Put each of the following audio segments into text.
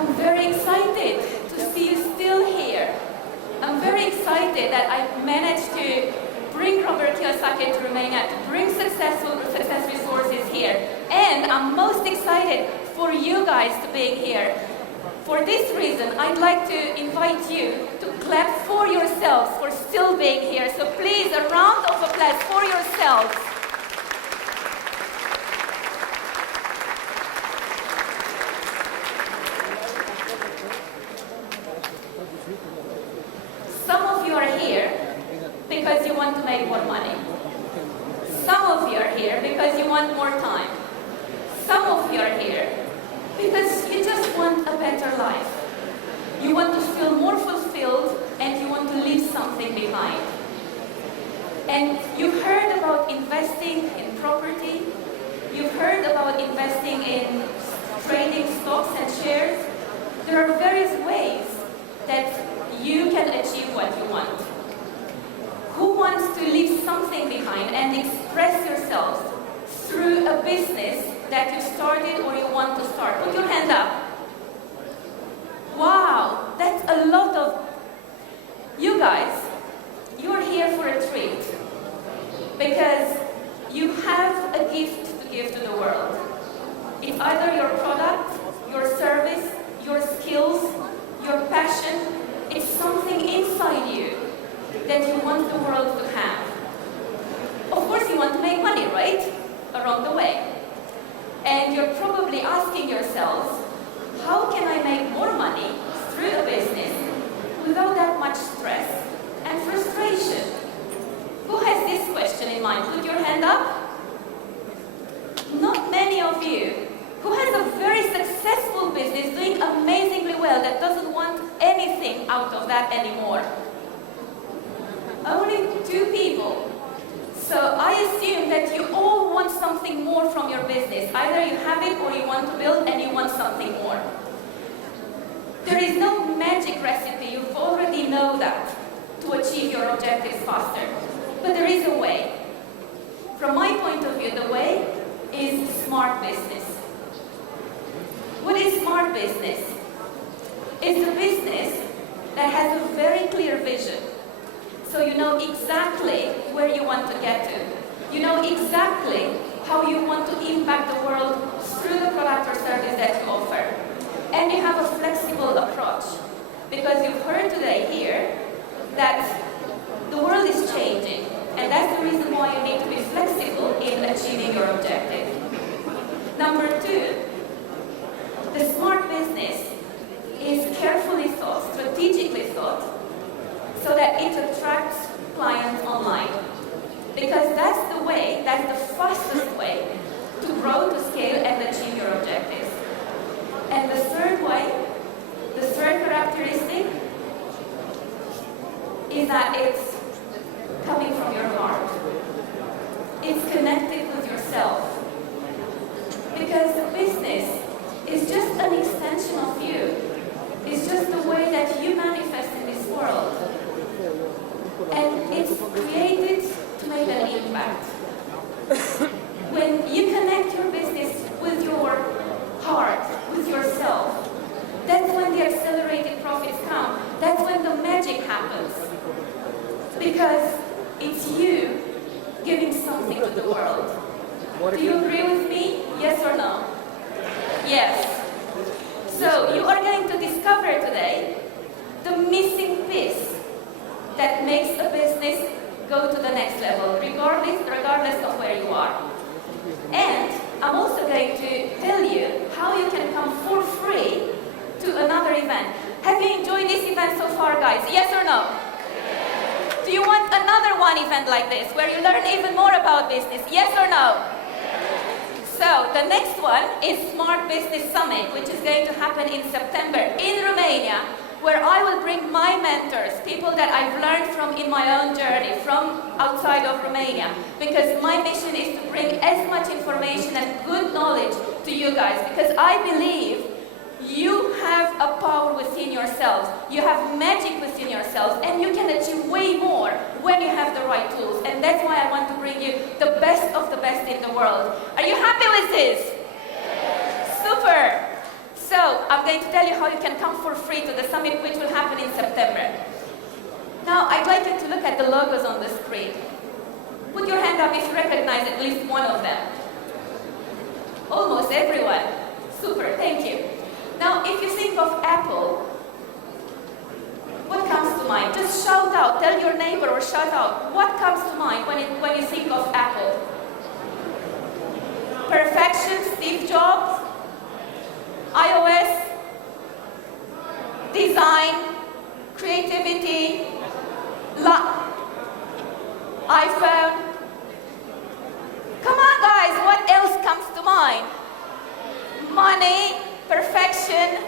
I'm very excited to see you still here. I'm very excited that I managed to bring Robert Kiyosaki to Romania, to bring success resources here. And I'm most excited for you guys to be here. For this reason, I'd like to invite you to clap for yourselves for still being here. So please, a round of applause for yourselves. Some of you are here because you want to make more money. Some of you are here because you want more time. Some of you are here because you just want a better life. You want to feel more fulfilled and you want to leave something behind. And you've heard about investing in property. You've heard about investing in trading stocks and shares. There are various ways that you can achieve what you want. Who wants to leave something behind and express yourselves through a business that you started or you want to start? Put your hand up. Wow, that's a lot of... You guys, you're here for a treat because you have a gift to give to the world. It's either your product, your service, your skills, your passion. It's something inside you that you want the world to have. Of course, you want to make money, right? Along the way. And you're probably asking yourselves, how can I make more money through a business without that much stress and frustration? Who has this question in mind? Put your hand up. Not many of you. Who has a very successful business doing amazingly well that doesn't want anything out of that anymore? Only 2 people. So I assume that you all want something more from your business. Either you have it or you want to build and you want something more. There is no magic recipe, you already know that, to achieve your objectives faster. But there is a way. From my point of view, the way is smart business. What is smart business? It's a business that has a very clear vision. So you know exactly where you want to get to. You know exactly how you want to impact the world through the product or service that you offer. And you have a flexible approach. Because you've heard today here that the world is changing. And that's the reason why you need to be flexible in achieving your objective. Number 2, the smart business is carefully thought, strategically thought, so that it attracts clients online. Because that's the way, that's the fastest way to grow, to scale, and achieve your objectives. And the third way, the third characteristic, is that it's coming from your heart. It's connected with yourself. Because the business is just an extension of you. It's just the way that you manifest in this world. And it's created to make an impact. When you connect your business with your heart, with yourself, that's when the accelerated profits come. That's when the magic happens. Because it's you giving something to the world. Do you agree with me? Yes or no? Yes. So you are going to discover today the missing piece that makes a business go to the next level, regardless of where you are. And I'm also going to tell you how you can come for free to another event. Have you enjoyed this event so far, guys? Yes or no? Yes. Do you want another one event like this, where you learn even more about business? Yes or no? So, the next one is Smart Business Summit, which is going to happen in September in Romania, where I will bring my mentors, people that I've learned from in my own journey, from outside of Romania. Because my mission is to bring as much information and good knowledge to you guys, because I believe you have a power within yourselves. You have magic within yourselves, and you can achieve way more when you have the right tools. And that's why I want to bring you the best of the best in the world. Are you happy with this? Yes. Super! So, I'm going to tell you how you can come for free to the summit, which will happen in September. Now, I'd like you to look at the logos on the screen. Put your hand up if you recognize at least one of them. Almost everyone. Super, thank you. Now, if you think of Apple, what comes to mind? Just shout out, tell your neighbor or shout out. What comes to mind when you think of Apple? Perfection, Steve Jobs, iOS, design, creativity, iPhone. Come on guys, what else comes to mind? Money, perfection,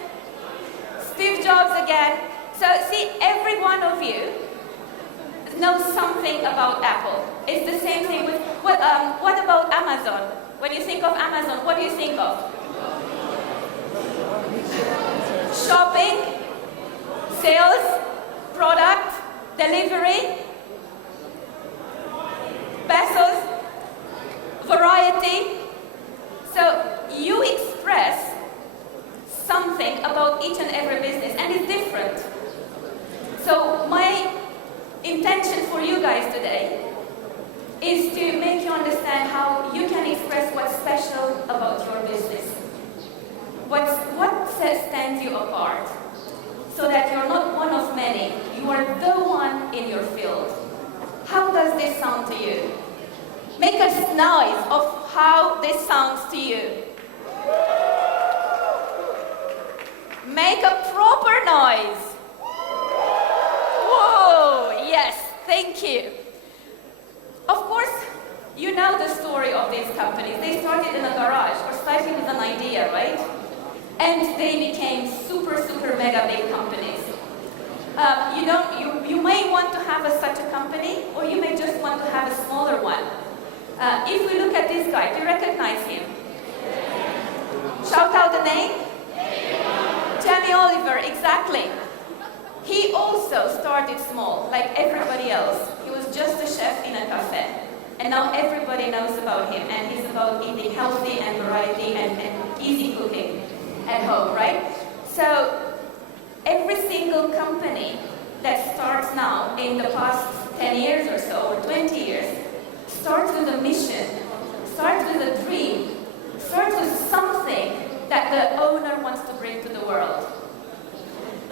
Steve Jobs again. So see, every one of you knows something about Apple. It's the same thing with, what about Amazon? When you think of Amazon, what do you think of? Shopping, sales, product, delivery, pesos, variety. So you express something about each and every business, and it's different. So my intention for you guys today is to make you understand how you can express what's special about your business. What stands you apart, so that you're not one of many, you are the one in your field. How does this sound to you? Make a noise of how this sounds to you. Make a proper noise. Whoa, yes, thank you. Of course, you know the story of these companies. They started in a garage or started with an idea, right? And they became super mega big companies. You may want to have such a company, or you may just want to have a smaller one. If we look at this guy, do you recognize him? Shout out the name. Jamie Oliver, exactly. He also started small, like everybody else. He was just a chef in a cafe. And now everybody knows about him, and he's about eating healthy and variety and easy cooking at home, right? So every single company that starts now in the past 10 years or so, or 20 years, starts with a mission, starts with a dream, starts with something that the owner wants to bring to the world.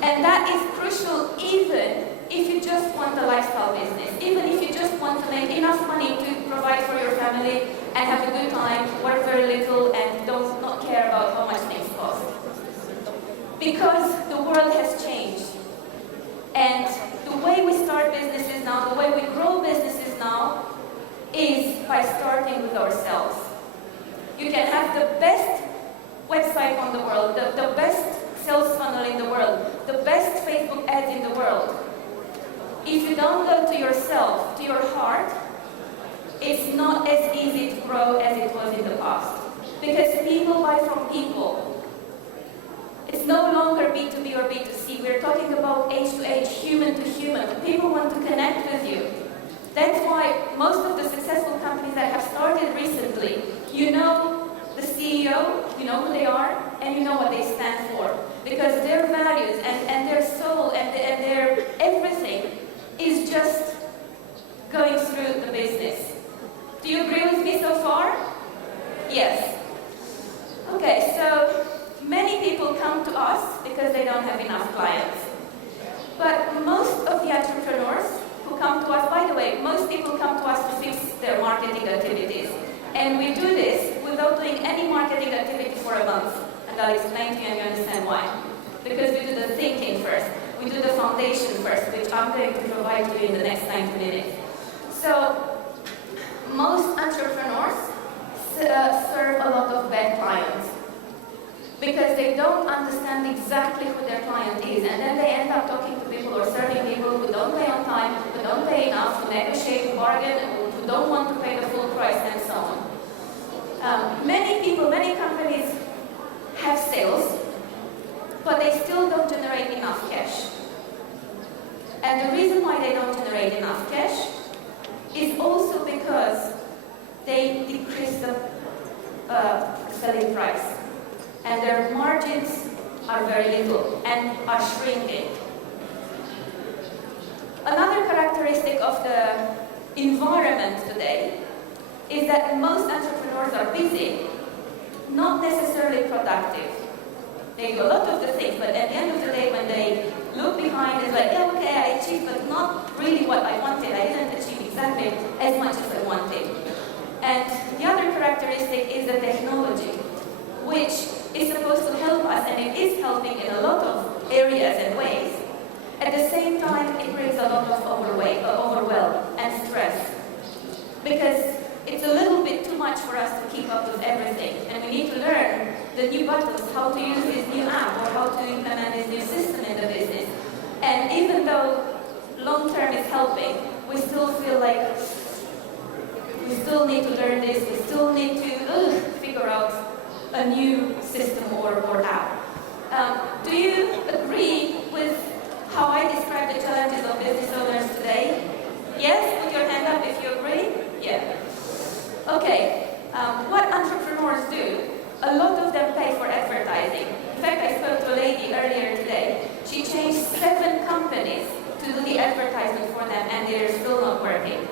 And that is crucial even if you just want a lifestyle business, even if you just want to make enough money to provide for your family and have a good time, work very little, and not care about how much things cost. Because the world has changed. And the way we start businesses now, the way we grow businesses now, is by starting with ourselves. You can have the best website on the world, the best sales funnel in the world, the best Facebook ads in the world. If you don't go to yourself, to your heart, it's not as easy to grow as it was in the past. Because people buy from people. It's no longer B2B or B2C. We're talking about H to H, human to human. People want to connect with you. That's why most of the successful companies that have started recently, you know the CEO, you know who they are, and you know what they stand for. Because their values and their soul and their everything is just going through the business. Do you agree with me so far? Yes. Okay, so many people come to us because they don't have enough clients. But most of the entrepreneurs who come to us, by the way, most people come to us to fix their marketing activities. And we do this without doing any marketing activity for a month. And I'll explain to you and you understand why. Because we do the thinking first. We do the foundation first, which I'm going to provide to you in the next 90 minutes. So, most entrepreneurs serve a lot of bad clients. Because they don't understand exactly who their client is. And then they end up talking to people or serving people who don't pay on time, who don't pay enough, who negotiate, bargain, who don't want to pay the full price, and so on. Many people, many companies have sales, but they still don't generate enough cash. And the reason why they don't generate enough cash is also because they decrease the selling price. And their margins are very little and are shrinking. Another characteristic of the environment today is that most entrepreneurs are busy, not necessarily productive. They do a lot of the things, but at the end of the day, when they look behind, it's like, yeah, okay, I achieved, but not really what I wanted. I didn't achieve exactly as much as I wanted. And the other characteristic is the technology, which is supposed to help us, and it is helping in a lot of areas and ways. At the same time, it brings a lot of overwhelm and stress, because it's a little bit too much for us to keep up with everything, and we need to learn the new buttons, how to use this new app, or how to implement this new system in the business. And even though long-term is helping, we still feel like we still need to learn this, we still need to figure out a new system or app. Do you agree with how I describe the challenges of business owners today? Yes? Put your hand up if you agree. Yeah. Okay. What entrepreneurs do, a lot of them pay for advertising. In fact, I spoke to a lady earlier today. She changed 7 companies to do the advertisement for them, and they're still not working.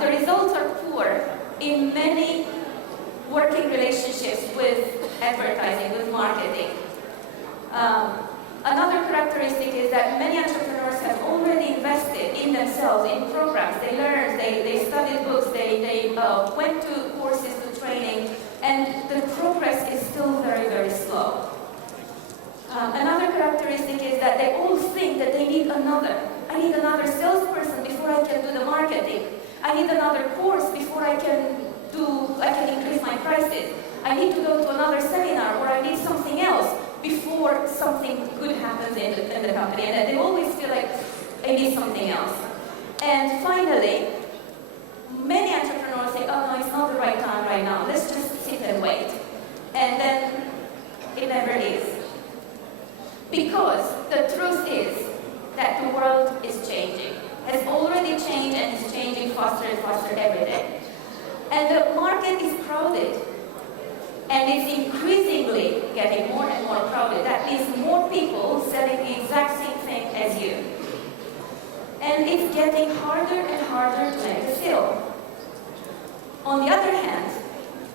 The results are poor in many working relationships with advertising, with marketing. Another characteristic is that many entrepreneurs have already invested in themselves, in programs. They learned, they studied books, they went to courses, to training, and the progress is still very, very slow. Another characteristic is that they all think that they need I need another salesperson before I can do the marketing. I need another course before I can increase my prices. I need to go to another seminar, or I need something else before something good happens in the company. And they always feel like I need something else. And finally, many entrepreneurs say, oh no, it's not the right time right now. Let's just sit and wait. And then it never is. Because the truth is that the world is changing. Has already changed and is changing faster and faster every day. And the market is crowded. And it's increasingly getting more and more crowded. That means more people selling the exact same thing as you. And it's getting harder and harder to make a sale. On the other hand,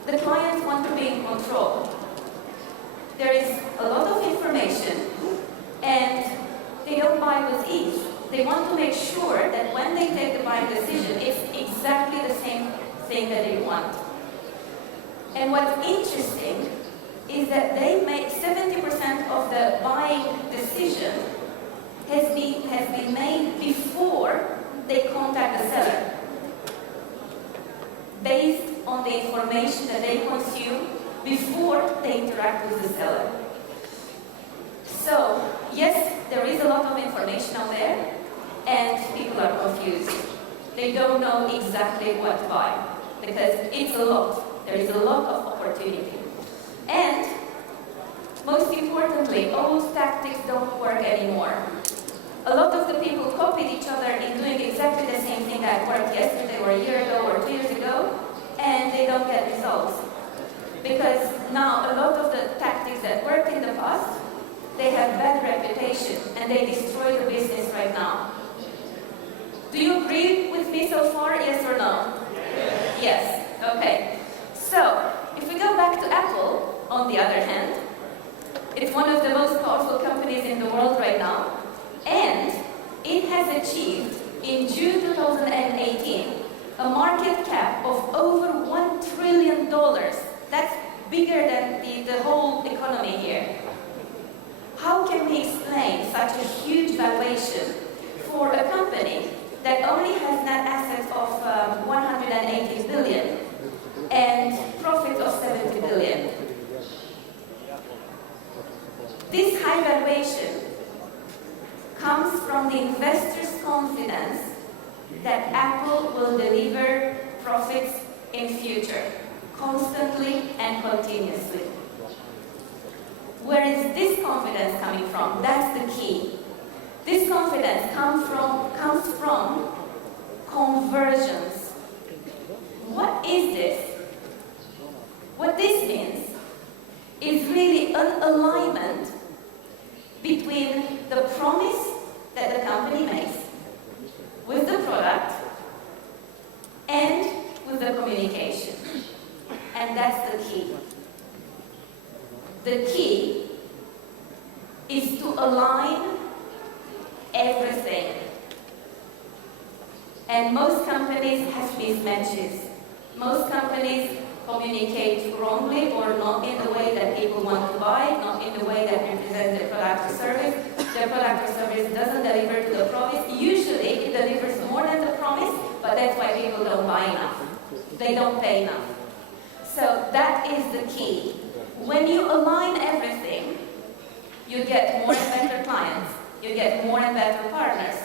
the clients want to be in control. There is a lot of information, and they don't buy with ease. They want to make sure that when they take the buying decision, it's exactly the same thing that they want. And what's interesting is that they make 70% of the buying decision has been made before they contact the seller, based on the information that they consume before they interact with the seller. So, yes, there is a lot of information out there, and people are confused. They don't know exactly what to buy, because it's a lot. There is a lot of opportunity. And, most importantly, old tactics don't work anymore. A lot of the people copied each other in doing exactly the same thing that worked yesterday or a year ago or 2 years ago, and they don't get results. Because now a lot of the tactics that worked in the past, they have bad reputation, and they destroy the business right now. Do you agree with me so far, yes or no? Yes. Yes, okay. So, if we go back to Apple, on the other hand, it's one of the most powerful companies in the world right now, and it has achieved, in June 2018, a market cap of over $1 trillion. That's bigger than the whole economy here. How can we explain such a huge valuation for a company that only has net assets of 180 billion and profits of 70 billion? This high valuation comes from the investors' confidence that Apple will deliver profits in future, constantly and continuously. Where is this confidence coming from? That's the key. This confidence comes from convergence. What is this? What this means is really an alignment align everything. And most companies have mismatches. Most companies communicate wrongly or not in the way that people want to buy, not in the way that represents their product or service. Their product or service doesn't deliver to the promise. Usually it delivers more than the promise, but that's why people don't buy enough. They don't pay enough. So that is the key. When you align everything, you get more and better clients. You get more and better partners.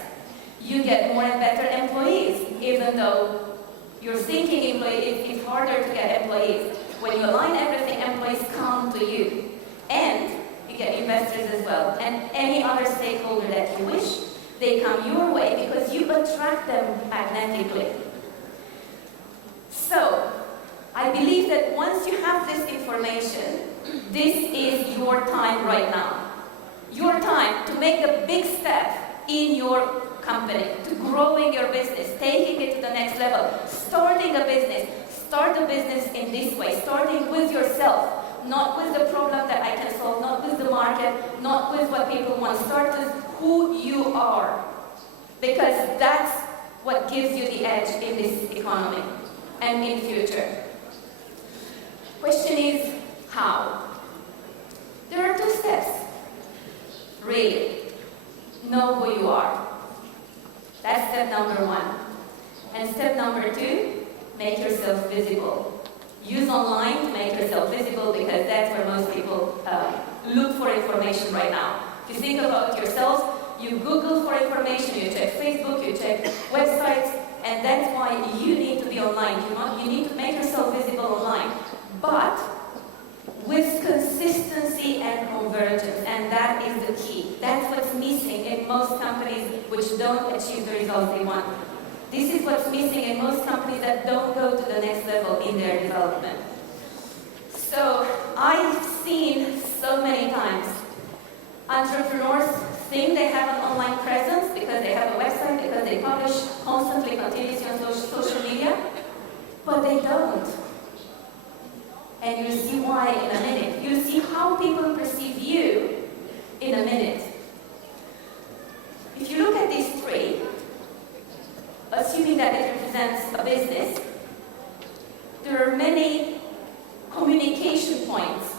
You get more and better employees, even though you're thinking employees, it's harder to get employees. When you align everything, employees come to you. And you get investors as well. And any other stakeholder that you wish, they come your way because you attract them magnetically. So, I believe that once you have this information, this is your time right now. Your time to make a big step in your company, to growing your business, taking it to the next level, starting a business. Start a business in this way, starting with yourself, not with the problem that I can solve, not with the market, not with what people want. Start with who you are, because that's what gives you the edge in this economy and in future. Question is, how? There are 2 steps. Really, know who you are. That's step number 1. And step number 2, make yourself visible. Use online to make yourself visible because that's where most people look for information right now. If you think about yourself, you Google for information, you check Facebook, you check websites, and that's why you need to be online. You need to make yourself visible online. But with consistency and convergence, and that is the key. That's what's missing in most companies which don't achieve the results they want. This is what's missing in most companies that don't go to the next level in their development. So I've seen so many times entrepreneurs think they have an online presence because they have a website, because they publish constantly, continuously on social media, but they don't. And you'll see why in a minute. You'll see how people perceive you in a minute. If you look at these 3, assuming that it represents a business, there are many communication points.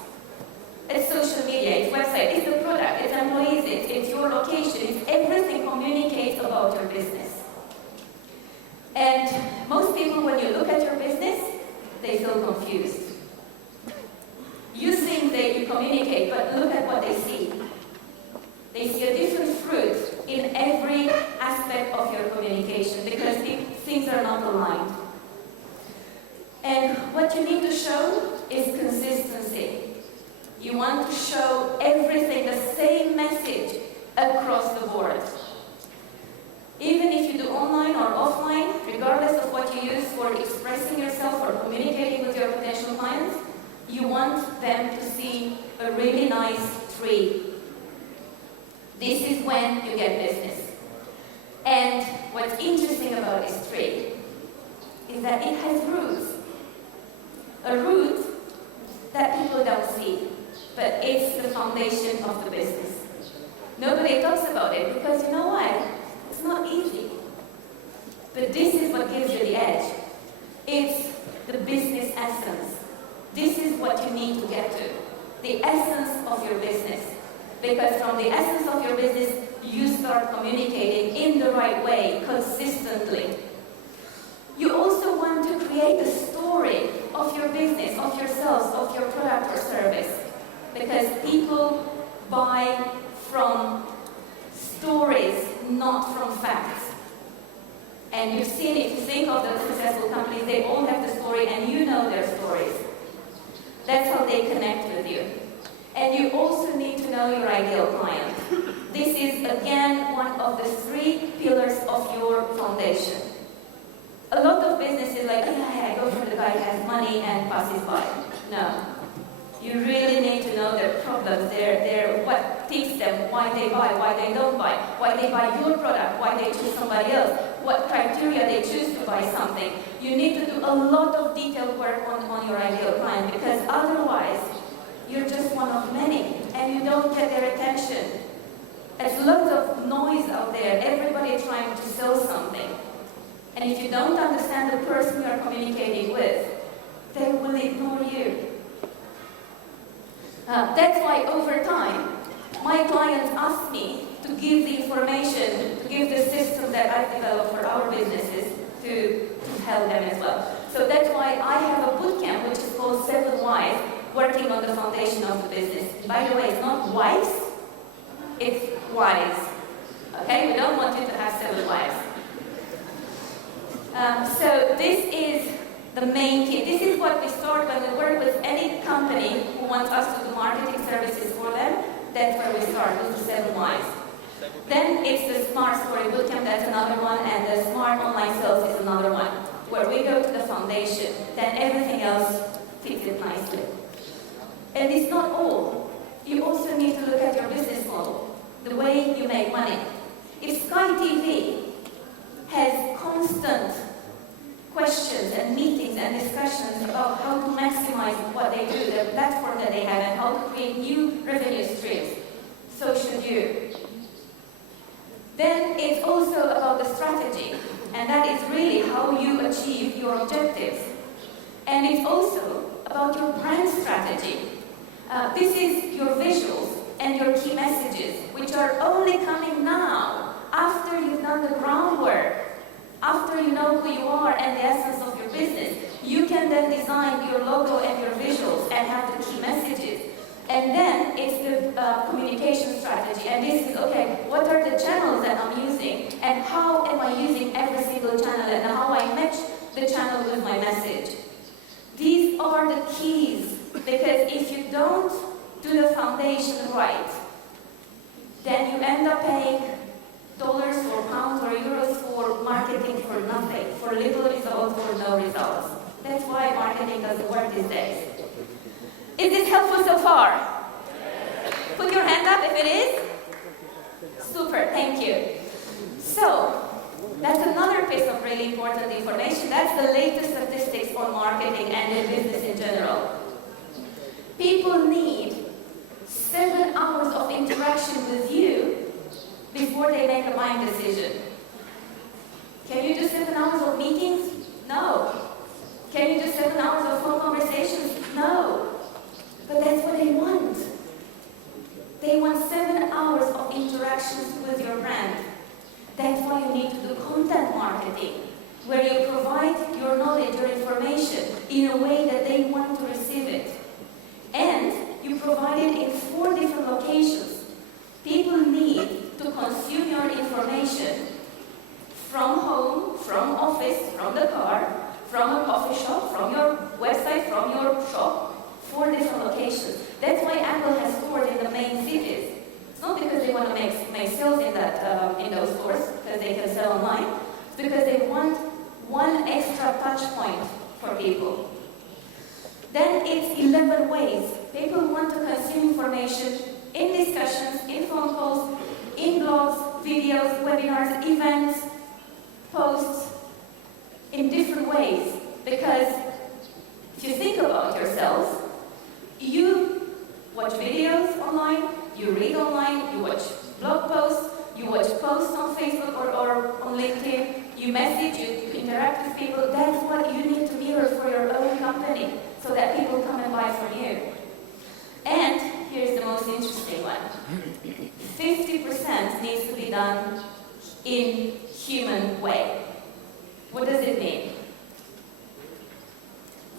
It's social media, it's website, it's the product, it's employees, it's your location, it's everything communicates about your business. And most people, when you look at your business, they feel confused. You think that you communicate, but look at what they see. They see a different fruit in every aspect of your communication because things are not aligned. And what you need to show is consistency. You want to show everything, the same message across the board. Even if you do online or offline, regardless of what you use for expressing yourself or communicating with your potential clients, you want them to see a really nice tree. This is when you get business. And what's interesting about this tree is that it has roots. A root that people don't see, but it's the foundation of the business. Nobody talks about it because you know why? It's not easy. But this is what gives you the edge. It's the business essence. This is what you need to get to. The essence of your business. Because from the essence of your business, you start communicating in the right way, consistently. You also want to create a story of your business, of yourselves, of your product or service. Because people buy from stories, not from facts. And you've seen, if you think of the successful companies, they all have the story and you know their stories. That's how they connect with you. And you also need to know your ideal client. This is, again, one of the 3 pillars of your foundation. A lot of businesses like, I go for the guy who has money and passes by. No. You really need to know their problems, their what ticks them, why they buy, why they don't buy, why they buy your product, why they choose somebody else, what criteria they choose to buy something. You need to do a lot of detailed work on your ideal client because otherwise you're just one of many and you don't get their attention. There's lots of noise out there, everybody trying to sell something. And if you don't understand the person you're communicating with, they will ignore you. That's why over time, my clients ask me to give the information, to give the system that I've developed for our businesses to help them as well. So that's why I have a boot camp which is called 7 Whys, working on the foundation of the business. By the way, it's not whys, it's whys. Okay, we don't want you to have 7 whys. So this is the main key. This is what we start when we work with any company who wants us to do marketing services for them. That's where we start with the 7 Whys. Then it's the Smart Story Bootcamp, that's another one, and the Smart Online Sales is another one, where we go to the foundation. Then everything else fits it nicely. And it's not all. You also need to look at your business model, the way you make money. If Sky TV has constant questions and meetings and discussions about how to maximize what they do, the platform that they have, and how to create new revenue streams, so should you. Then it's also about the strategy, and that is really how you achieve your objectives. And it's also about your brand strategy. This is your visuals and your key messages, which are only coming now, after you've done the groundwork. After you know who you are and the essence of your business, you can then design your logo and your visuals and have the key messages. And then it's the communication strategy. And this is, okay, what are the channels that I'm using? And how am I using every single channel? And how I match the channel with my message. These are the keys. Because if you don't do the foundation right, then you end up paying dollars or pounds or euros for marketing for nothing, for little results or no results. That's why marketing doesn't work these days. Is this helpful so far? Put your hand up if it is. Super, thank you. So, that's another piece of really important information. That's the latest statistics on marketing and in business in general. People need 7 hours of interaction with you before they make a buying decision. Can you do 7 hours of meetings? No. Can you do 7 hours of phone conversations? No. But that's what they want. They want 7 hours of interactions with your brand. That's why you need to do content marketing, where you provide your knowledge, your information, in a way that they want to receive it. And you provide it in 4 different locations. People need to consume your information from home, from office, from the car, from a coffee shop, from your website, from your shop, 4 different locations. That's why Apple has stores in the main cities. It's not because they want to make sales in those stores, because they can sell online. It's because they want one extra touch point for people. Then it's 11 ways. People want to consume information in discussions, in phone calls, in blogs, videos, webinars, events, posts, in different ways. Because if you think about yourselves, you watch videos online, you read online, you watch blog posts, you watch posts on Facebook or on LinkedIn, you message, you interact with people. That's what you need to mirror for your own company, so that people come and buy from you. And here's the most interesting one. 50% needs to be done in human way. What does it mean?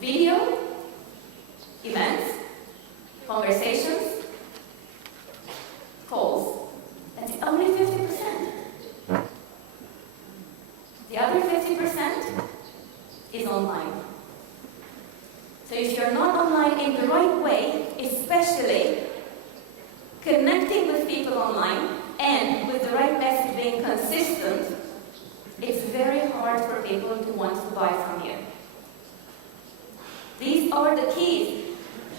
Video, events, conversations, calls. That's only 50%. The other 50% is online. So if you're not online in the right way, especially connecting with people online and with the right message being consistent, it's very hard for people to want to buy from you. These are the keys.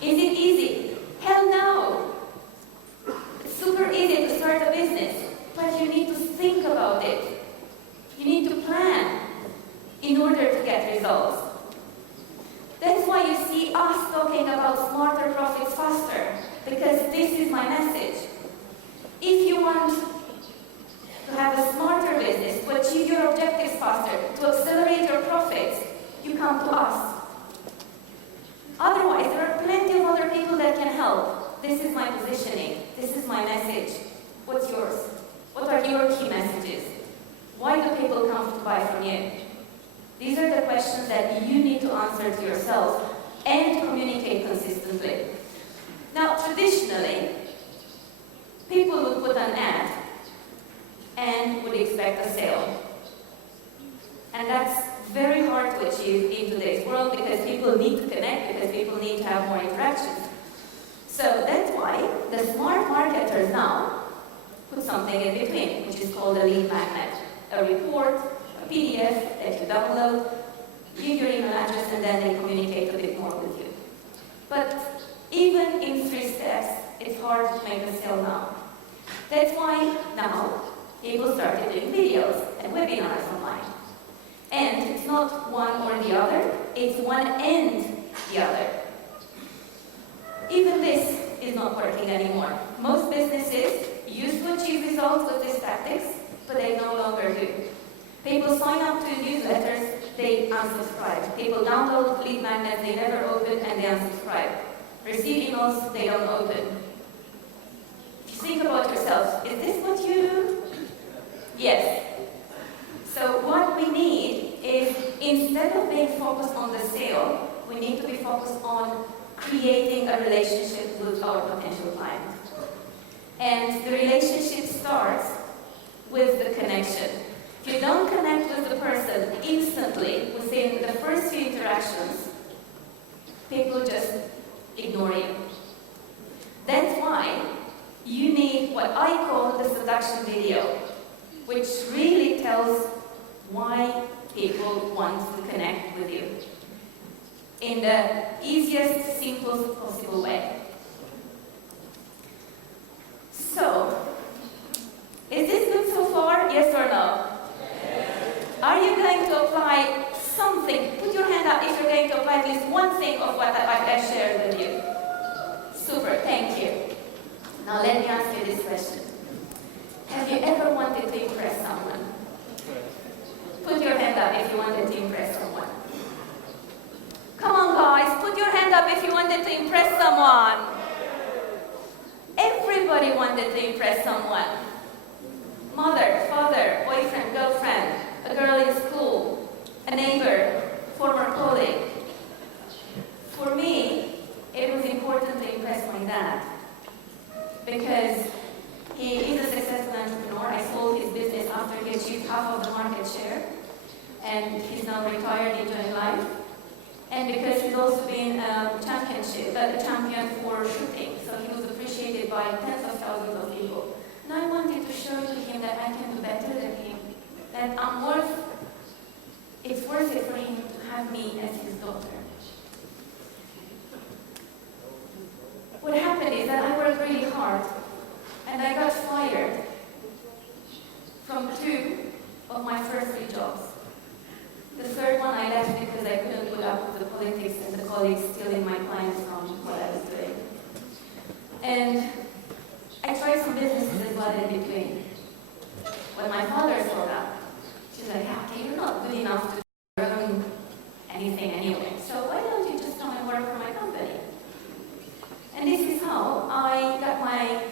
Is it easy? Hell no! It's super easy to start a business, but you need to think about it. You need to plan in order to get results. That's why you see us talking about smarter profits faster, because this is my message. If you want message, what's yours? What are your key messages? Why do people come to buy from you? These are the questions that you need to answer to yourself and communicate consistently. Now, traditionally, people would put an ad and would expect a sale. And that's very hard to achieve in today's world because people need to connect, because people need to have more interactions. So that's why the smart marketers now put something in between, which is called a lead magnet. A report, a PDF that you download, give your email address, and then they communicate a bit more with you. But even in 3 steps, it's hard to make a sale now. That's why now people started doing videos and webinars online. And it's not one or the other, it's one and the other. Even this is not working anymore. Most businesses used to achieve results with these tactics, but they no longer do. People sign up to newsletters, they unsubscribe. People download lead magnets, they never open, and they unsubscribe. Receive emails, they don't open. If you think about yourself, is this what you do? Yes. So what we need is, instead of being focused on the sale, we need to be focused on creating a relationship with our potential client. And the relationship starts with the connection. If you don't connect with the person instantly within the first few interactions, people just ignore you. That's why you need what I call the seduction video, which really tells why people want to connect with you in the easiest, simplest possible way. So, is this good so far? Yes or no? Yes. Are you going to apply something? Put your hand up if you're going to apply at least one thing of what I shared with you. Super, thank you. Now let me ask you this question. Have you ever wanted to impress someone? Put your hand up if you wanted to impress someone. Come on guys, put your hand up if you wanted to impress someone. Everybody wanted to impress someone. Mother, father, boyfriend, girlfriend, a girl in school, a neighbor, former colleague. For me, it was important to impress my dad because he is a successful entrepreneur. I sold his business after he achieved half of the market share, and he's now retired, enjoying life. And because he's also been a champion for shooting, so he was appreciated by tens of thousands of people. And I wanted to show to him that I can do better than him, that it's worth it for him to have me as his daughter. What happened is that I worked really hard, and I got fired from 2 of my first 3 jobs. The third one I left because I couldn't put up with the politics and the colleagues stealing my clients from what I was doing. And I tried some businesses as well in between. When my father saw that, she's like, yeah, okay, you're not good enough to earn anything anyway, so why don't you just come and work for my company? And this is how I got my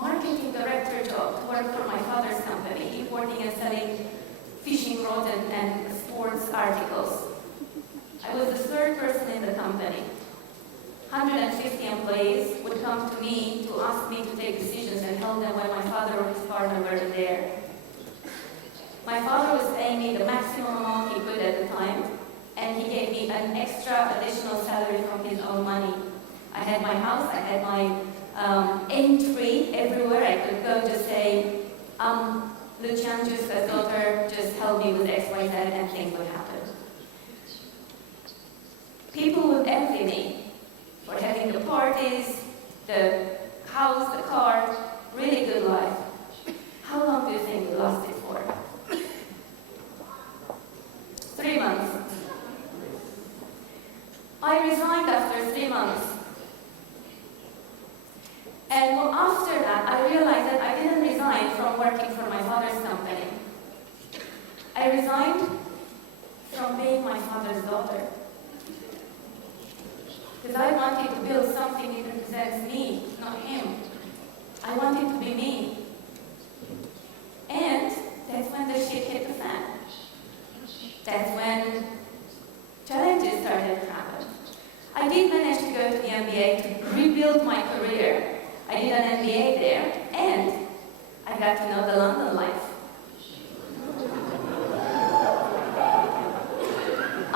marketing director job to work for my father's company, importing and selling fishing rods and sports articles. I was the 3rd person in the company. 150 employees would come to me to ask me to take decisions and help them when my father or his partner weren't there. My father was paying me the maximum amount he could at the time, and he gave me an extra additional salary from his own money. I had my house, I had my entry everywhere. I could go just say, Ozana Giusca's daughter, just help me with X, Y, Z, and things would happen. People would envy me for having the parties, the house, the car, really good life. How long do you think it lasted for? 3 months. I resigned after 3 months. And after that, I realized that I didn't resign from working for my father's company. I resigned from being my father's daughter. Because I wanted to build something that represents me, not him. I wanted to be me. And that's when the shit hit the fan. That's when challenges started to happen. I did manage to go to the MBA to rebuild my career. I did an MBA there, and I got to know the London life.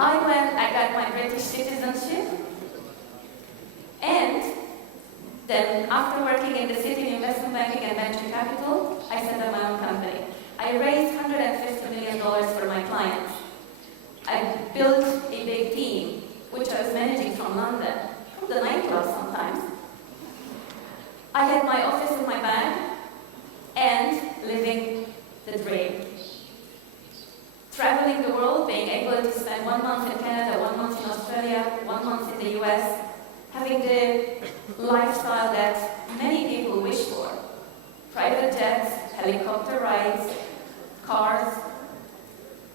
I got my British citizenship, and then after working in the city in investment banking and venture capital, I set up my own company. I raised $150 million for my clients. I built a big team, which I was managing from London, from the nightclub sometimes. I had my office in my bag, and living the dream. Traveling the world, being able to spend 1 month in Canada, 1 month in Australia, 1 month in the US, having the lifestyle that many people wish for. Private jets, helicopter rides, cars.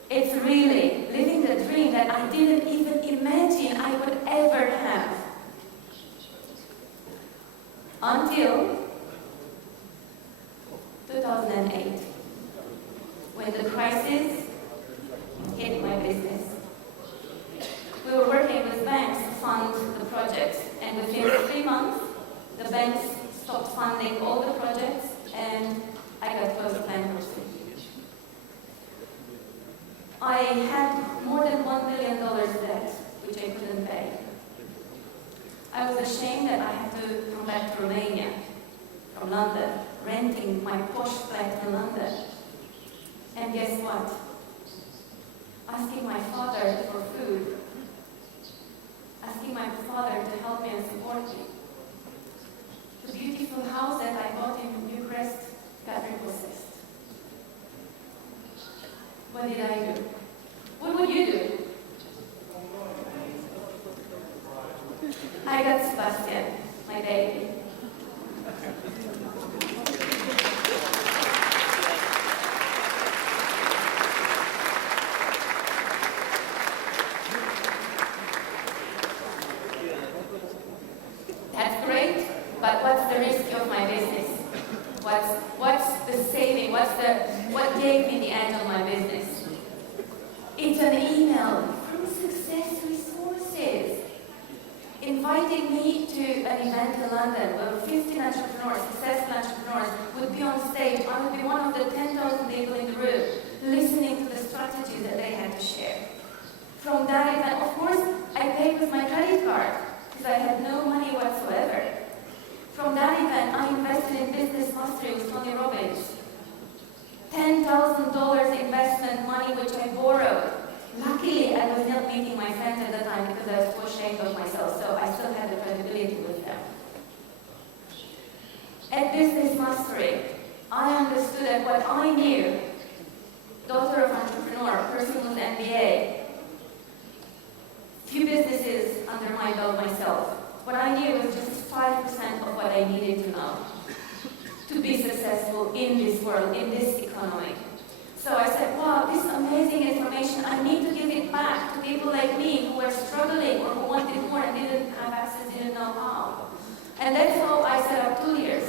It's really living the dream that I didn't even imagine I would ever have. Until 2008, when the crisis hit my business. We were working with banks to fund the project, and within 3 months, the banks stopped funding all the projects, and I got close to bankruptcy. I had more than $1 million debt, which I couldn't pay. I was ashamed that I had to come back to Romania from London, renting my posh flat in London. And guess what? Asking my father for food, asking my father to help me and support me. The beautiful house that I bought in Bucharest got repossessed. What did I do? What would you do? I got Sebastian, my baby. That's great, but what's the risk of my business? What's the saving? What gave me the edge on my business? It's an email from Success Resources inviting me to an event in London where 15 entrepreneurs, successful entrepreneurs, would be on stage. I would be one of the 10,000 people in the room listening to the strategies that they had to share. From that event, of course, I paid with my credit card because I had no money whatsoever. From that event, I invested in business mastery with Tony Robbins. $10,000 investment money which I borrowed. Luckily, I was not meeting my friends at the time because I was so ashamed of myself, so I still had the credibility with them. At Business Mastery, I understood that what I knew, daughter of entrepreneur, person with MBA, few businesses under my belt myself, what I knew was just 5% of what I needed to know to be successful in this world, in this economy. So I said, wow, this amazing information, I need to give it back to people like me who were struggling or who wanted more and didn't have access, didn't know how. And that's how I set up 2 years,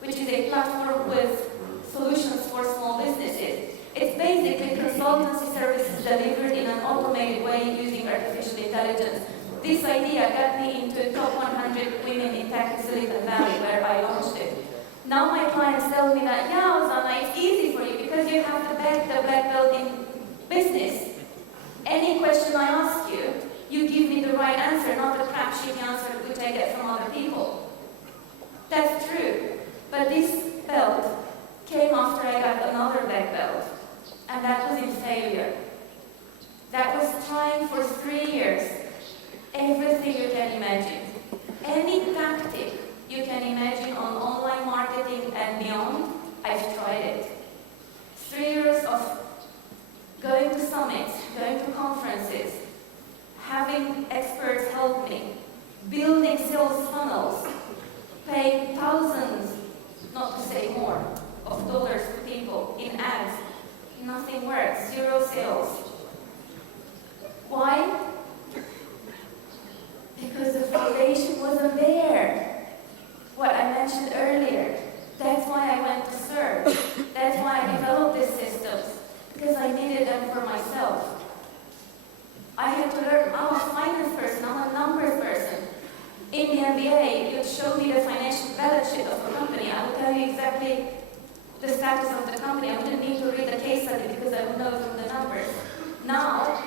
which is a platform with solutions for small businesses. It's basically consultancy services delivered in an automated way using artificial intelligence. This idea got me into top 100 women in tech in Silicon Valley, where I launched it. Now my clients tell me that, yeah, Ozana, it's easy for you because you have the black belt in business. Any question I ask you, you give me the right answer, not the crap shit answer which I get from other people. That's true. But this belt came after I got another black belt. And that was in failure. That was trying for 3 years. Everything you can imagine. Any tactic you can imagine on online marketing and beyond, I've tried it. 3 years of going to summits, going to conferences, having experts help me, building sales funnels, paying thousands, not to say more, of dollars to people in ads. Nothing works, 0 sales. Why? Because the foundation wasn't there. What I mentioned earlier, the status of the company. I wouldn't need to read the case study because I would know from the numbers. Now,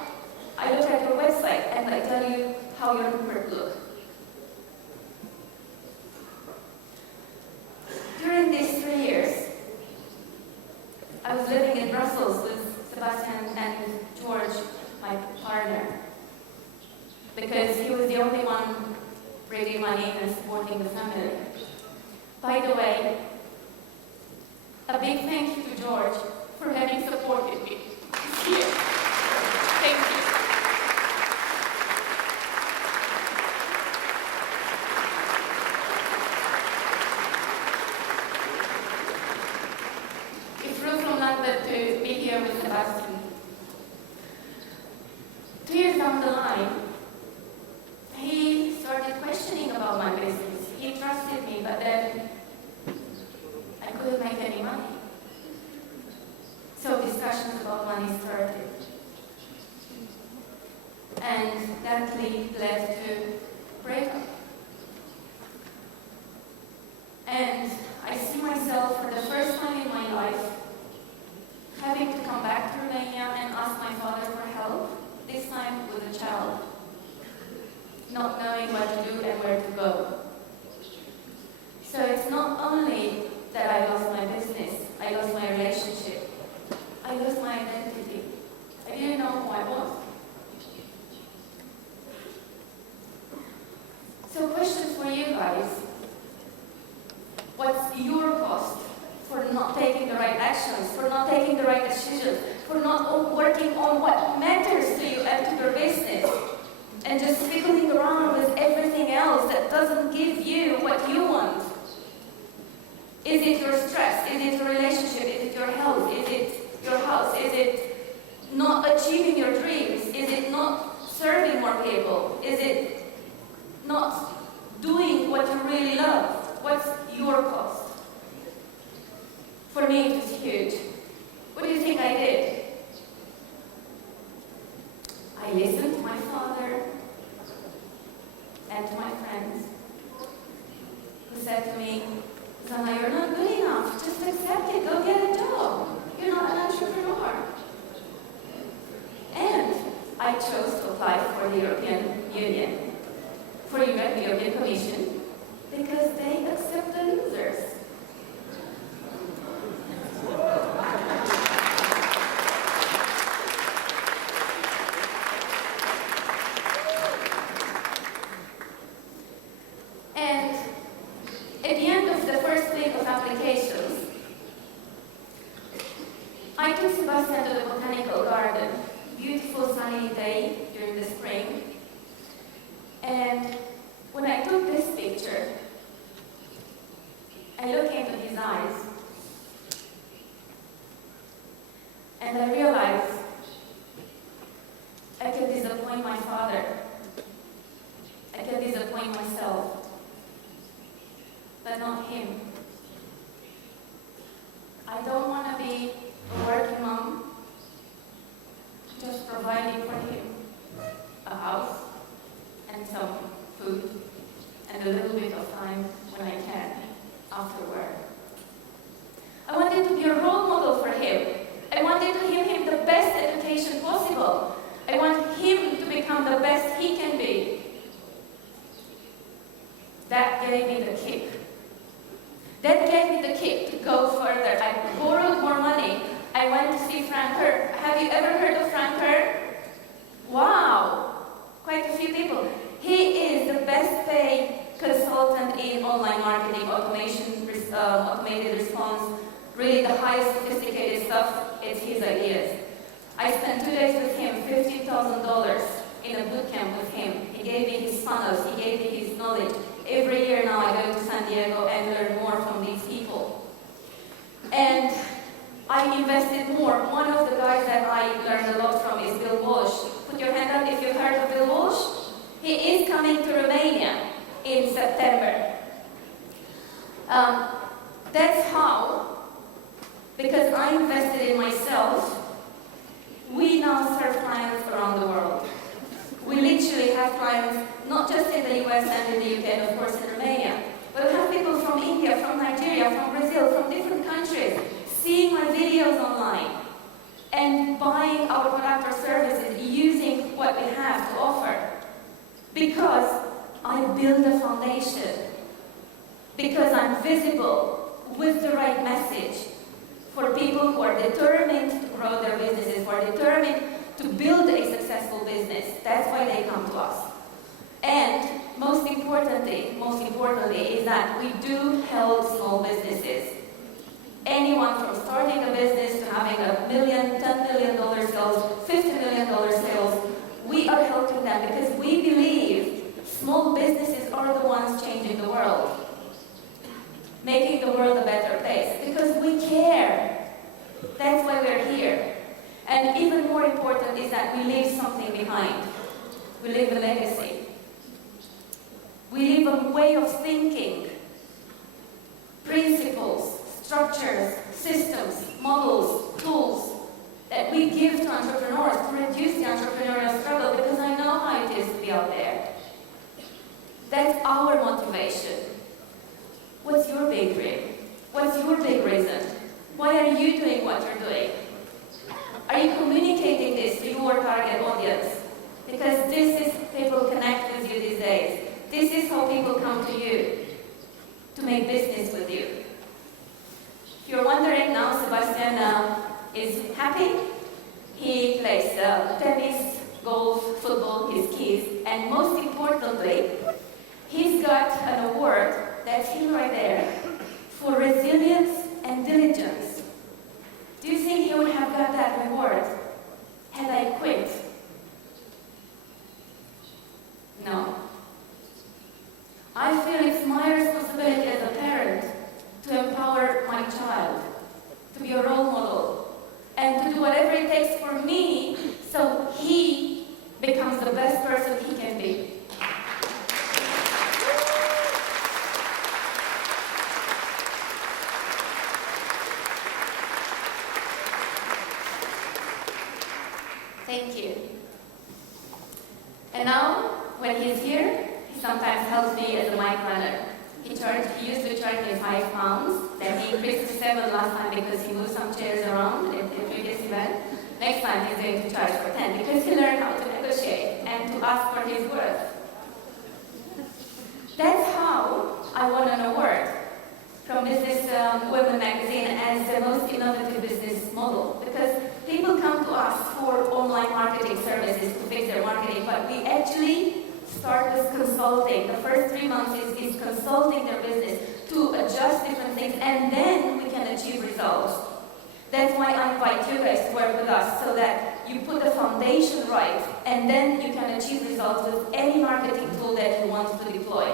I look at your website and I tell you how your numbers look. During these 3 years, I was living in Brussels with Sebastian and George, my partner, because he was the only one bringing money and supporting the family. By the way, a big thank you to George for having supported me this year. Thank you. It flew from London to be here with Sebastian. 2 years down the line, he started questioning about my business. He trusted me, but then I couldn't make any money. So discussions about money started. And that led to breakup. And I see myself for the first time in my life having to come back to Romania and ask my father for help, this time with a child, not knowing what to do and where to go. So it's not only that I lost my business, I lost my relationship, I lost my identity. I didn't know who I was. So question for you guys. What's your cost for not taking the right actions, for not taking the right decisions, for not working on what matters to you and to your business, and just fiddling around with everything else that doesn't give you what you want? Is it your stress? Is it your relationship? Is it your health? Is it your house? Is it not achieving your dreams? Is it not serving more people? Is it not doing what you really love? What's your cost? For me, it was huge. What do you think I did? I listened to my father and to my friends who said to me, Ozana, you're not good enough. Just accept it. Go get a job. You're not an entrepreneur. And I chose to apply for the European Union, for the European Commission, because they accept the losers. And at the end of the first week of applications, I took Sebastian to the botanical garden. Beautiful sunny day during the spring. And when I took this picture, I looked into his eyes and I realized I can disappoint my father. I can disappoint myself, but not him. I don't want to be a working mom, just providing for him a house and some food and a little bit of time when I can after work. I wanted to be a role model for him. I wanted to give him the best education possible. I want him to become the best he can be. That gave me the kick. That gave me the kick to go further. I borrowed more money. I went to see Frank Kerr. Have you ever heard of Frank Kerr? Wow! Quite a few people. He is the best paid consultant in online marketing, automation, automated response, really the highest sophisticated stuff. It's his ideas. I spent 2 days with him, $15,000 in a boot camp with him. He gave me his funnels, he gave me his knowledge. Every year now I go to San Diego and learn more from these people. And I invested more. One of the guys that I learned a lot from is Bill Walsh. Put your hand up if you've heard of Bill Walsh. He is coming to Romania in September. That's how, because I invested in myself, we now serve clients around the world. We literally have clients not just in the US and in the UK and of course in Romania, but we have people from India, from Nigeria, from Brazil, from different countries what we have to offer. Because I build a foundation. Because I'm visible with the right message for people who are determined to grow their businesses, who are determined to build a successful business. That's why they come to us. And most importantly is that we do help small businesses. Anyone from starting a business to having $1 million, $10 million sales, $50 million sales, we are helping them because we believe small businesses are the ones changing the world, making the world a better place, because we care. That's why we're here. And even more important is that we leave something behind. We leave a legacy. We leave a way of thinking, principles, structures, systems, models, tools that we give to entrepreneurs to reduce the entrepreneurial struggle, because I know how it is to be out there. That's our motivation. What's your big dream? What's your big reason? Why are you doing what you're doing? Are you communicating this to your target audience? Because this is people connect with you these days. This is how people come to you to make business with you. If you're wondering now, Sebastian is happy. He plays tennis, golf, football, he skis, and most importantly, he's got an award, that's him right there, for resilience and diligence. Do you think he would have got that reward had I quit? No. I feel it's my responsibility as a parent to empower my child, to be a role model, and to do whatever it takes for me so he becomes the best person he can be. Thank you. And now, when he's here, he sometimes helps me as a mic runner. He used to charge me £5, then he increased to 7 last time because he moved some chairs around in the previous event. Next time he's going to charge for 10 because he learned how to negotiate and to ask for his worth. That's how I won an award from Business Women magazine as the most innovative business model, because people come to us for online marketing services to fix their marketing, but we actually start with consulting. The first 3 months is consulting their business to adjust different things, and then we can achieve results. That's why I invite you guys to work with us, so that you put the foundation right, and then you can achieve results with any marketing tool that you want to deploy.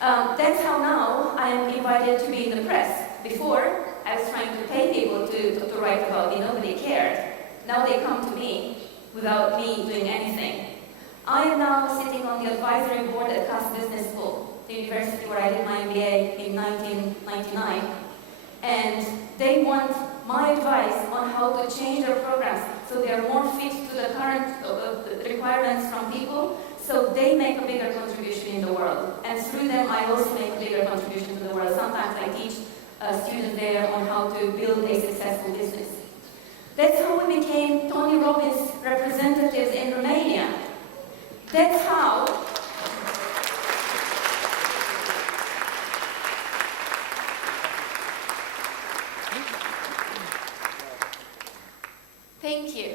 That's how now I am invited to be in the press. Before, I was trying to pay people to write about me. Nobody cared. Now they come to me without me doing anything. I am now sitting on the advisory board at Cass Business School, the university where I did my MBA in 1999. And they want my advice on how to change their programs so they are more fit to the current requirements from people, so they make a bigger contribution in the world. And through them, I also make a bigger contribution to the world. Sometimes I teach students there on how to build a successful business. That's how we became Tony Robbins representatives in Romania. That's how Thank you.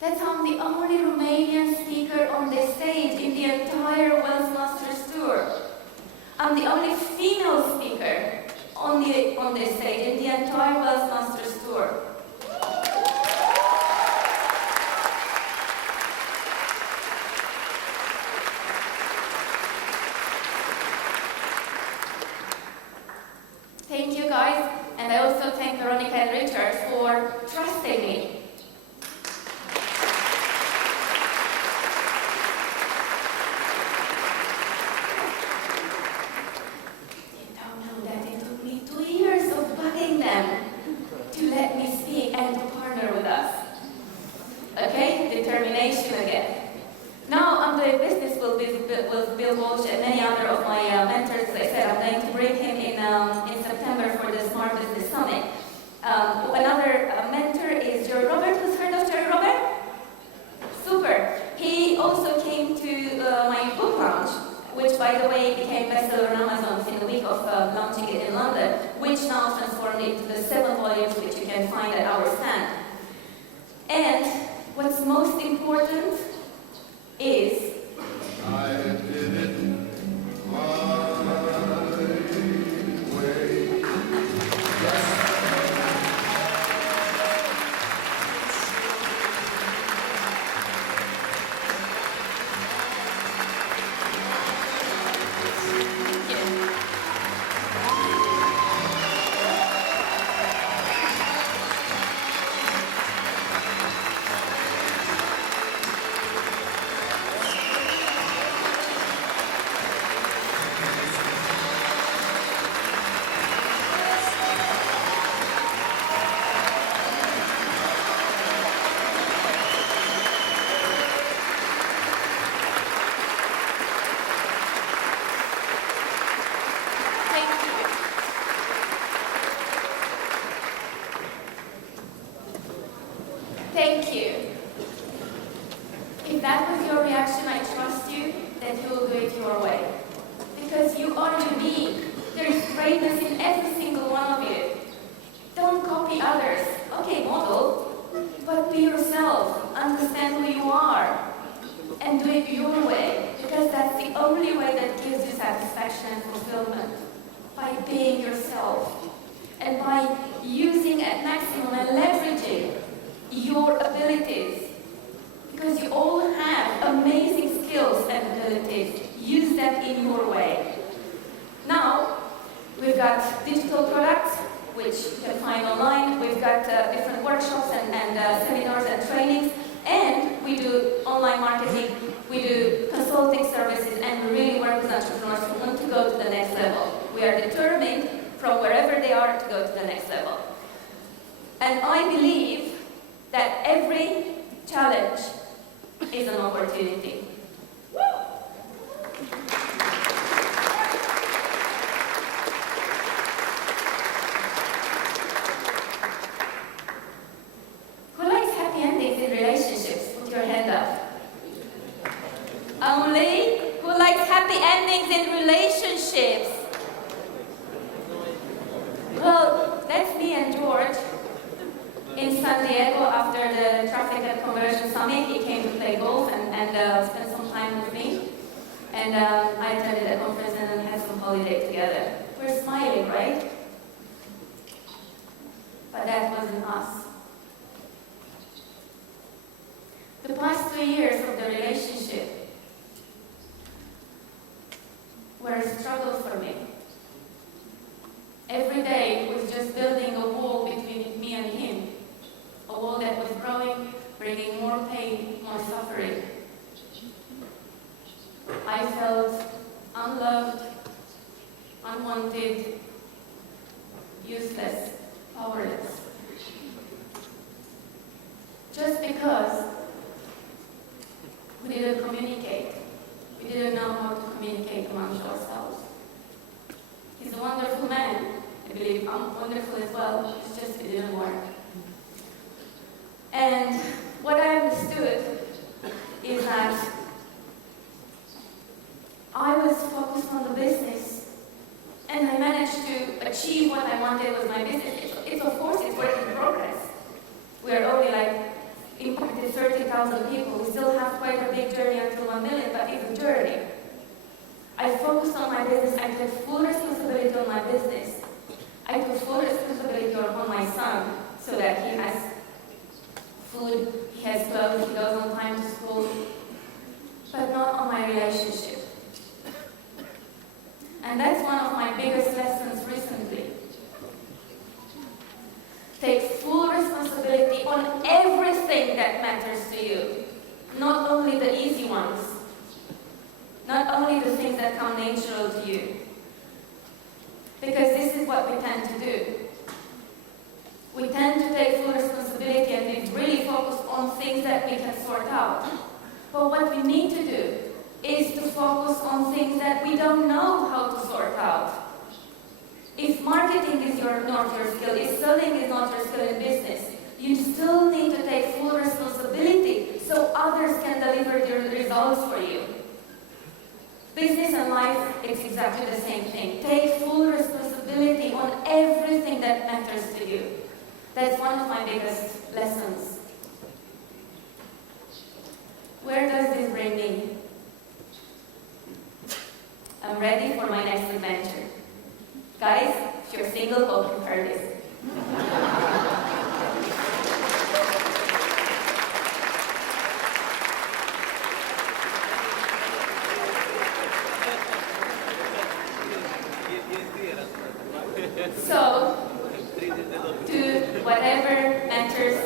That's how I'm the only Romanian speaker on the stage in the entire Wealth Masters Tour. I'm the only female speaker on the stage in the entire Wealth Masters Tour. Thank you guys, and I also thank Veronica and Richard for trusting me. You don't know that it took me 2 years of bugging them to let me speak and to partner with us. Okay, determination again. Now I'm doing business with Bill Walsh and many other of my mentors. As I said, I'm going to bring him in September for the Smart Business Summit. Another mentor is Jerry Robert. Who's heard of Jerry Robert? Super. the way, became bestseller on Amazon in the week of launching it in London, which now transformed into the 7 volumes which you can find at our stand. And what's most important is I did it my way. Yes. Thank you. If that was your reaction, I trust you that you will do it your way. Because you are unique. There is greatness in every single one of you. Don't copy others. Okay, model, but be yourself. Understand who you are. And do it your way. Because that's the only way that gives you satisfaction and fulfillment. By being yourself. And by using at maximum and leveraging your abilities, because you all have amazing skills and abilities. Use them in your way. Now, we've got digital products, which you can find online. We've got different workshops and seminars and trainings, and we do online marketing, we do consulting services, and we really work with entrepreneurs who want to go to the next level. We are determined from wherever they are to go to the next level. And I believe that every challenge is an opportunity. Who likes happy endings in relationships? Put your hand up. Only? Who likes happy endings in relationships? Well, that's me and George. In San Diego, after the Traffic and Convergence Summit, he came to play golf and spend some time with me. And I attended a conference and then had some holiday together. We're smiling, right? But that wasn't us. The past 2 years of the relationship were a struggle for me. Every day was just building a wall between me and him. A wall that was growing, bringing more pain, more suffering. I felt unloved, unwanted, useless, powerless. Just because we didn't communicate. We didn't know how to communicate amongst ourselves. He's a wonderful man. I believe I'm wonderful as well. It's just it didn't work. And what I understood is that I was focused on the business, and I managed to achieve what I wanted with my business. It's of course, it's work in progress. We are only impacted 30,000 people. We still have quite a big journey until 1 million, but it's a journey. I focused on my business. I took full responsibility on my business. I took full responsibility on my son, so that he has food, he has clothes, he goes on time to school, but not on my relationship. And that's one of my biggest lessons recently. Take full responsibility on everything that matters to you, not only the easy ones, not only the things that come natural to you. Because this is what we tend to do. We tend to take full responsibility and we really focus on things that we can sort out. But what we need to do is to focus on things that we don't know how to sort out. If marketing is not your skill, if selling is not your skill in business, you still need to take full responsibility so others can deliver the results for you. Business and life, it's exactly the same thing. Take full responsibility on everything that matters to you. That's one of my biggest lessons. Where does this bring me? I'm ready for my next adventure. Guys, if you're single, go prepare this. So, do whatever matters.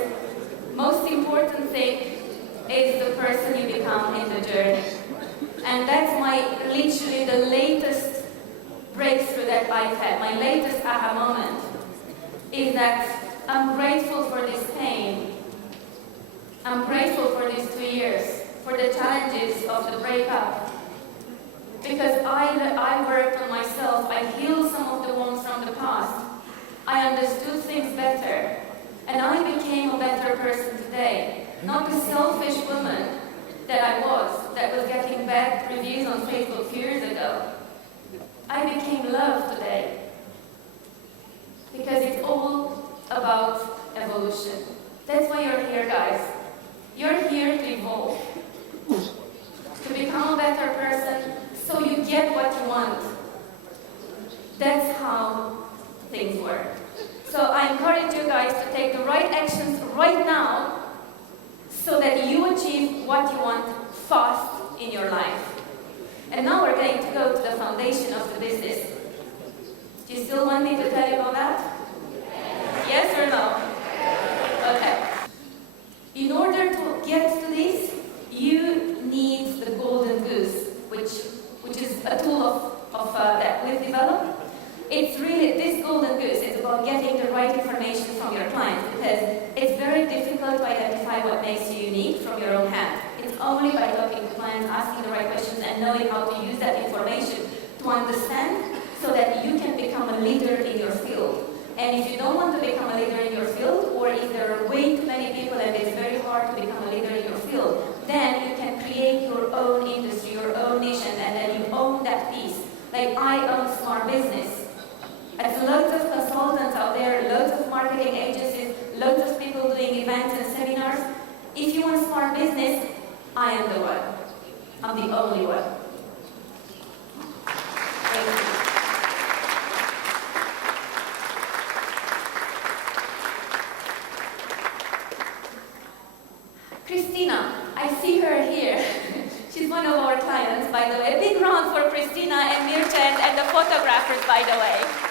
Most important thing is the person you become in the journey. And that's literally the latest breakthrough that I've had. My latest aha moment is that I'm grateful for this pain. I'm grateful for these 2 years, for the challenges of the breakup. Because I worked on myself, I healed some of the wounds from the past. I understood things better. And I became a better person today. Not the selfish woman that I was getting bad reviews on Facebook years ago. I became love today. Because it's all about evolution. That's why you're here, guys. You're here to evolve. To become a better person so you get what you want. That's how things work. So I encourage you guys to take the right actions right now so that you achieve what you want fast in your life. And now we're going to go to the foundation of the business. Do you still want me to tell you about that? Yes or no? Okay. In order to get to this, you need the golden goose, which is a tool that we've developed. It's really, this golden goose is about getting the right information from your client, because it's very difficult to identify what makes you unique from your own hand. It's only by talking to clients, asking the right questions, and knowing how to use that information to understand so that you can become a leader in your field. And if you don't want to become a leader in your field, or if there are way too many people and it's very hard to become a leader in your field, then you can create your own industry, your own niche, and then you own that piece. Like I own Smart Business. There's loads of consultants out there, loads of marketing agencies, loads of people doing events and seminars. If you want Smart Business, I am the one. I'm the only one. Thank you. Christina, I see her here. She's one of our clients, by the way. A big round for Christina and Mircea and the photographers, by the way.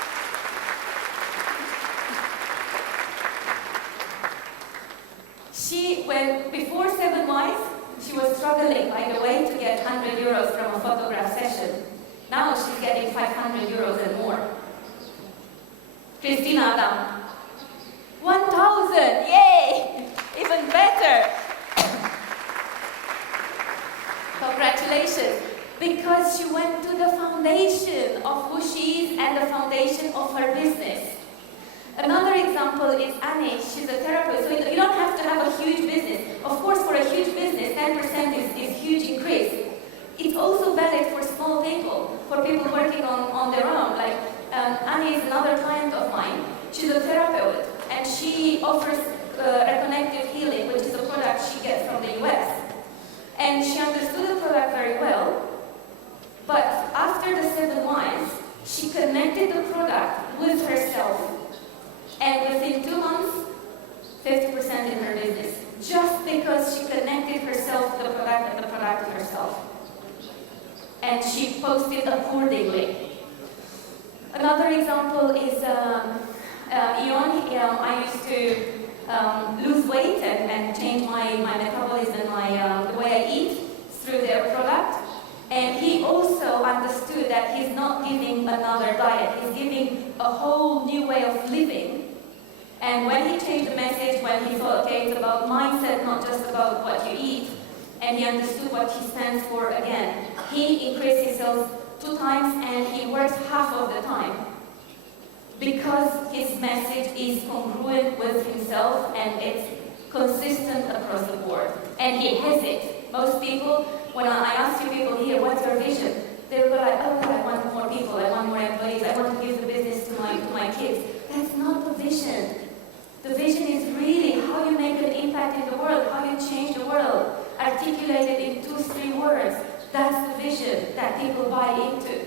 Before 7 Wise, she was struggling, by the way, to get 100 euros from a photograph session. Now she's getting 500 euros and more. Christina Adam. 1,000! Yay! Even better! Congratulations! Because she went to the foundation of who she is and the foundation of her business. Another example is Annie. She's a therapist. So you don't have to have a huge business. Of course, for a huge business, 10% is huge increase. It's also valid for small people, for people working on their own. Like Annie is another client of mine. She's a therapist, and she offers reconnective healing, which is a product she gets from the US. And she understood the product very well, but after the 7 Whys, she connected the product with herself. And within 2 months, 50% in her business. Just because she connected herself to the product and the product to herself. And she posted accordingly. Another example is Ion. I used to lose weight and change my metabolism and the way I eat through their product. And he also understood that he's not giving another diet. He's giving a whole new way of living. And when he changed the message, when he thought, okay, it's about mindset, not just about what you eat, and he understood what he stands for again, he increased his sales 2 times and he works half of the time. Because his message is congruent with himself and it's consistent across the board. And he has it. Most people, when I ask you people here, what's your vision? they'll go like, oh, I want more people, I want more employees, I want to give the business to my kids. That's not the vision. The vision is really how you make an impact in the world, how you change the world, articulated in 2-3 words. That's the vision that people buy into.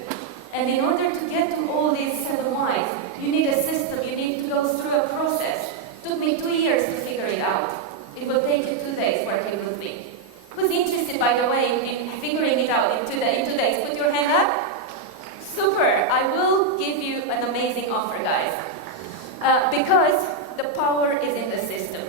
And in order to get to all these 7 whys, you need a system, you need to go through a process. It took me 2 years to figure it out. It will take you 2 days working with me. Who's interested, by the way, in figuring it out in 2 days? Put your hand up. Super. I will give you an amazing offer, guys. Because the power is in the system.